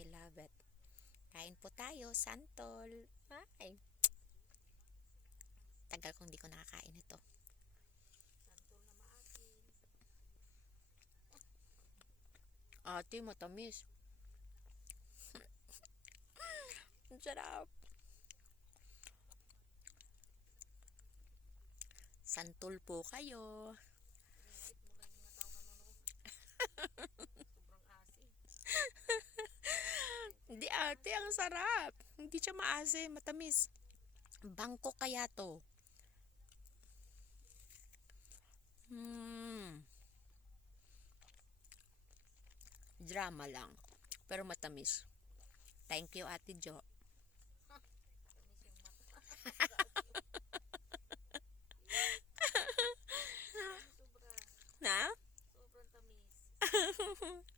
I love it. Kain po tayo, santol. Ay, tagal kong di ko nakakain ito. Santol na maasim. Ate, matamis. Ang sarap. Santol po kayo. Iniisip mo lang yung mga tao nanonood. Sobrang asim. Hindi ate, ang sarap. Hindi siya maasim, matamis. Bangkok kaya to. Drama lang. Pero matamis. Thank you, Ate Jo. Tamis yung mata. Sobra. Na? Sobrang tamis.